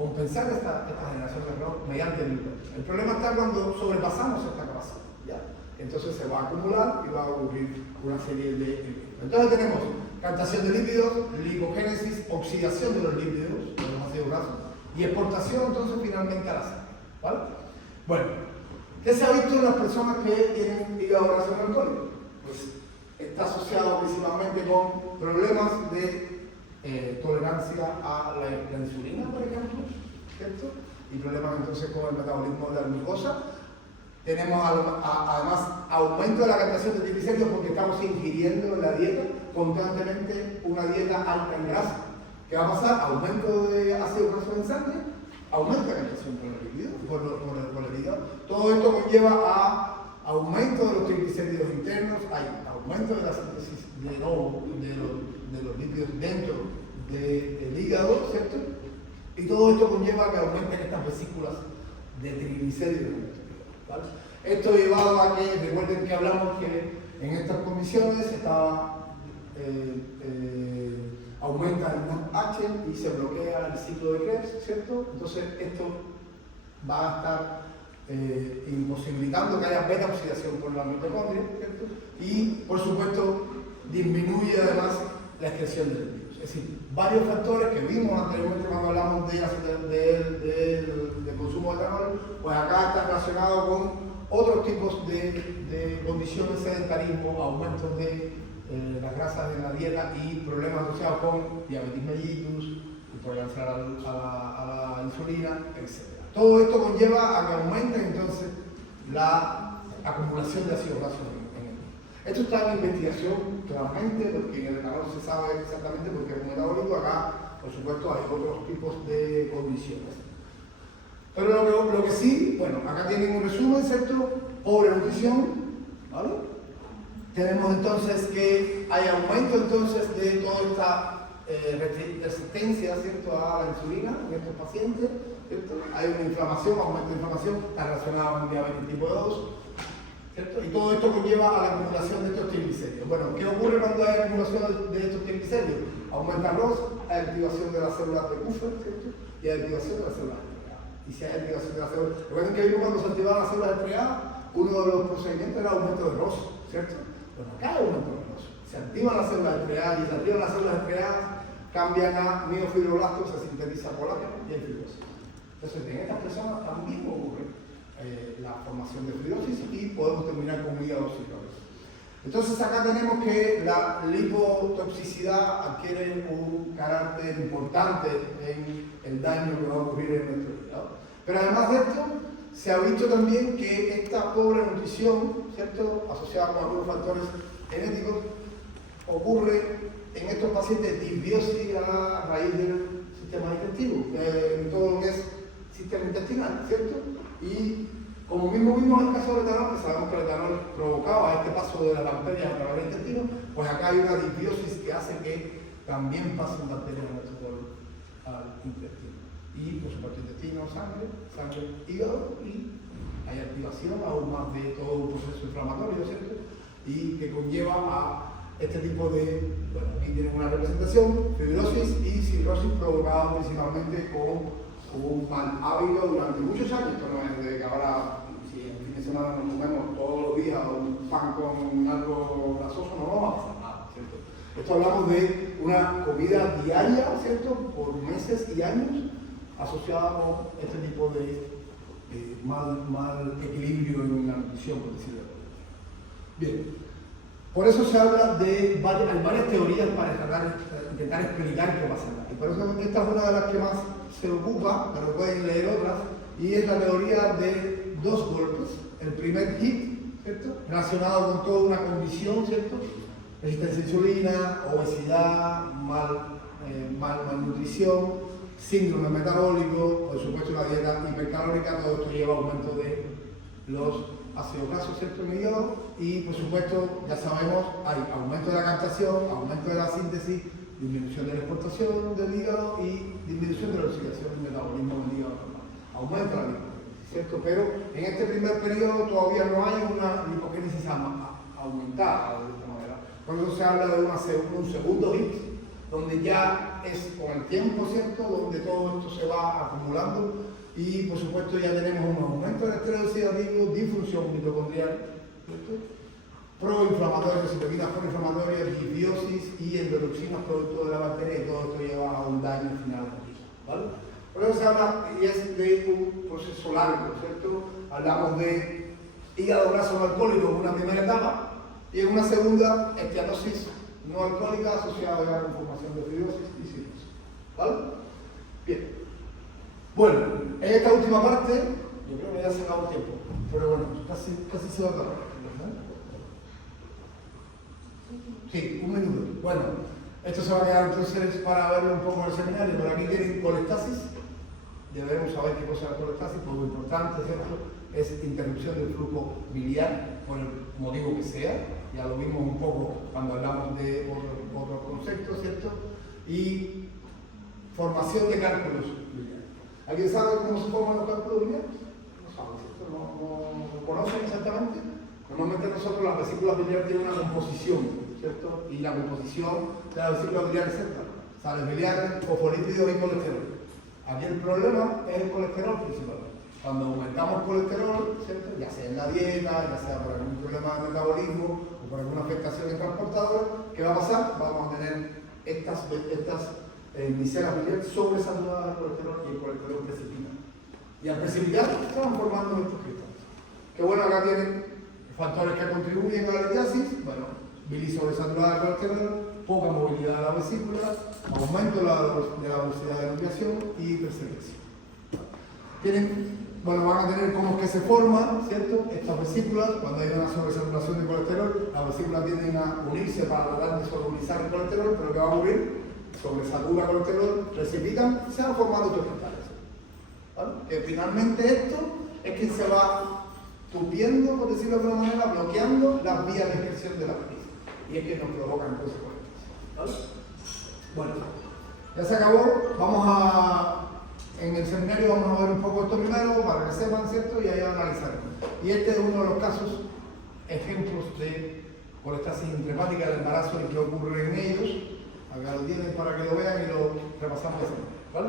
compensar esta generación de error mediante el líquido. El problema está cuando sobrepasamos esta capacidad, ¿ya? Entonces se va a acumular y va a ocurrir una serie de eventos. Entonces tenemos captación de lípidos, lipogénesis, oxidación de los lípidos, de los ácidos grasos, y exportación entonces finalmente a la sangre, ¿vale? Bueno, ¿qué se ha visto en las personas que tienen hígado graso no alcohólico? Pues está asociado principalmente con problemas de tolerancia a la insulina, por ejemplo, ¿cierto? Y problemas entonces con el metabolismo de la glucosa. Tenemos además aumento de la captación de triglicéridos porque estamos ingiriendo en la dieta constantemente una dieta alta en grasa. ¿Qué va a pasar? Aumento de ácido graso en sangre, aumento de captación por el líquido, por el hígado. Todo esto conlleva a aumento de los triglicéridos internos, hay aumento de la síntesis de los lípidos dentro del hígado, ¿cierto? Y todo esto conlleva a que aumenten estas vesículas de triglicéridos. ¿Vale? Esto llevado a que, recuerden que hablamos que en estas condiciones aumenta el NADH y se bloquea el ciclo de Krebs, ¿cierto? Entonces esto va a estar imposibilitando que haya beta oxidación por la mitocondria, ¿cierto? Y por supuesto disminuye además la excreción de lípidos. Es decir, varios factores que vimos anteriormente cuando hablamos de consumo de etanol, pues acá está relacionado con otros tipos de condiciones, sedentarismo, aumentos de las grasas de la dieta y problemas asociados con diabetes mellitus, intolerancia a la insulina, etc. Todo esto conlleva a que aumente entonces la acumulación de ácido graso en el cuerpo. Esto está en investigación claramente, porque en el etanol se sabe exactamente porque es un metabólico. Acá, por supuesto, hay otros tipos de condiciones. Pero lo que sí, bueno, acá tienen un resumen, ¿cierto? Pobre nutrición, ¿vale? Tenemos entonces que hay aumento entonces de toda esta resistencia, ¿cierto?, a la insulina en estos pacientes, ¿cierto? Hay una inflamación, aumento de inflamación, está relacionado con diabetes tipo 2, ¿cierto? Y todo esto conlleva a la acumulación de estos triglicéridos. Bueno, ¿qué ocurre cuando hay acumulación de estos triglicéridos? Aumenta ROS, hay activación de las células de Kupffer, ¿cierto? Y hay activación de las células de TRA. Y si hay activación de las células, recuerden que vimos cuando se activaban las células de TRA, uno de los procedimientos era aumento de ROS, ¿cierto? Bueno, acá hay aumento de ROS. Se activan las células de TRA y se activan las células de TRA, cambian a miofibroblastos, se sintetiza colágeno y hay fibrosis. Entonces, en estas personas también ocurre la formación de fibrosis y podemos terminar con hígado cirrótico. Entonces, acá tenemos que la lipotoxicidad adquiere un carácter importante en el daño que va a ocurrir en nuestro hígado. Pero además de esto, se ha visto también que esta pobre nutrición, ¿cierto?, asociada con algunos factores genéticos, ocurre en estos pacientes disbiosis a raíz del sistema digestivo, en todo lo que es sistema intestinal, ¿cierto? Y como mismo vimos en el caso del etanol, que sabemos que el etanol provocaba este paso de la bacteria para el intestino, pues acá hay una disbiosis que hace que también pasen bacterias de nuestro cuerpo al intestino. Y por supuesto intestino, sangre, hígado, y hay activación aún más de todo un proceso inflamatorio, ¿cierto? Y que conlleva a este tipo de, bueno, aquí tienen una representación, fibrosis y cirrosis provocada principalmente con un mal hábito durante muchos años. Esto no es de que ahora, si en fin de semana nos comemos todos los días un pan con algo grasoso, no va a pasar nada, ¿cierto? Esto hablamos de una comida diaria, ¿cierto?, por meses y años, asociada con este tipo de mal equilibrio en la nutrición, por decirlo así. Bien. Por eso se habla de varias teorías para intentar explicar qué pasa acá. Y por eso esta es una de las que más se ocupa, pero pueden leer otras, y es la teoría de dos golpes. El primer hit, ¿cierto?, relacionado con toda una condición, ¿cierto?, resistencia a insulina, obesidad, malnutrición, síndrome metabólico, por supuesto la dieta hipercalórica, todo esto lleva a aumento de los ácidos grasos, ¿cierto?, en el hígado, y por supuesto, ya sabemos, hay aumento de la captación, aumento de la síntesis, disminución de la exportación del hígado y disminución de la oxidación del metabolismo del hígado normal. Aumenta la lipogénesis, ¿cierto? Pero en este primer periodo todavía no hay una lipogénesis aumentada, de esta manera. Por eso se habla de un segundo hit, donde ya es con el tiempo, ¿cierto?, donde todo esto se va acumulando y por supuesto ya tenemos un aumento del estrés oxidativo, disfunción mitocondrial, ¿cierto?, proinflamatorias, citoquinas proinflamatorias, disbiosis y endotoxinas producto de la bacteria, y todo esto lleva a un daño final, ¿vale? Por eso se habla, y es de un proceso largo, ¿cierto? Hablamos de hígado graso no alcohólico en una primera etapa y en una segunda esteatosis no alcohólica asociada a la conformación de fibrosis y cirrosis, ¿vale? Bien. Bueno, en esta última parte, yo creo que ya se acabó el tiempo, pero bueno, casi se va a acabar, ¿verdad? Sí, un minuto. Bueno, esto se va a quedar entonces para verlo un poco en el seminario, pero aquí tienen colestasis. Debemos saber qué cosa es la colestasis, porque lo importante, ¿cierto?, es interrupción del flujo biliar, por el motivo que sea. Ya lo vimos un poco cuando hablamos de otros conceptos, ¿cierto? Y formación de cálculos biliares. ¿Alguien sabe cómo se forman los cálculos biliares? No saben, ¿cierto? ¿No conocen exactamente? Normalmente nosotros las vesículas biliares tienen una composición, ¿cierto? Y la composición de la vesícula biliar es esta: sales biliares, fosfolípidos y colesterol. Aquí el problema es el colesterol principalmente. Cuando aumentamos colesterol, ¿cierto?, ya sea en la dieta, ya sea por algún problema de metabolismo o por alguna afectación en transportador, ¿qué va a pasar? Vamos a tener estas micelas biliares sobresaturadas de colesterol y el colesterol precipita. Y al precipitar se van formando estos cristales. Que bueno, acá tienen factores que contribuyen a la litiasis. Bueno, bilis sobresaturada de colesterol, poca movilidad de la vesícula, aumento de la velocidad de nucleación y hipersegresión. Van a tener cómo es que se forman, ¿cierto?, estas vesículas. Cuando hay una sobresaturación de colesterol, las vesículas tienden a unirse para tratar de solubilizar el colesterol, pero ¿qué va a ocurrir? Sobresatura colesterol, precipitan y se van formando estos cristales, ¿vale? Que finalmente esto es que se va tupiendo, por decirlo de alguna manera, bloqueando las vías de excreción de la bilis, y es que nos provocan consecuencias, ¿vale? Bueno, ya se acabó. En el seminario vamos a ver un poco esto primero para que sepan, ¿cierto? Y ahí analizarlo. Y este es uno de los casos, ejemplos de colestasis intrahepática del embarazo y qué ocurre en ellos. Acá lo tienen para que lo vean y lo repasamos de esa manera, ¿vale?